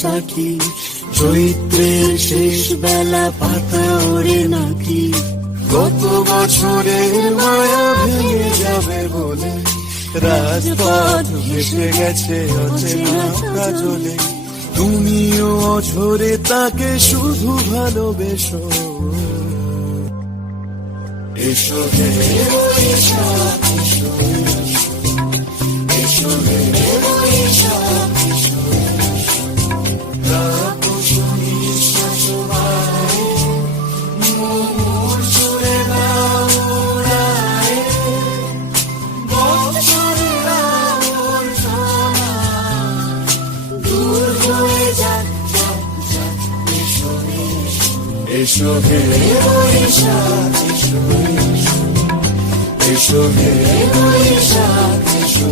বৈশাখী, চৈত্রের শেষ বেলা পাতা ওড়ে নাকি, গত বছরের মায়া ভেঙে যাবে বলে রাজপথ ভেসে গেছে অচেনা কাজলে। তুমিও অঝরে তাকে শুধু ভালোবেসো। এসো হে বৈশাখ এসো, এসো হে বৈশাখ এসো, ডাকো শুনি শাশুড়ায়, মোর সুরে গাও রায়, বৎসরের আবর্জনা দূর হয়ে যাক যাক যাক। এসো এসো, এসো হে বৈশাখ এসো, এসো হে বৈশাখ এসো।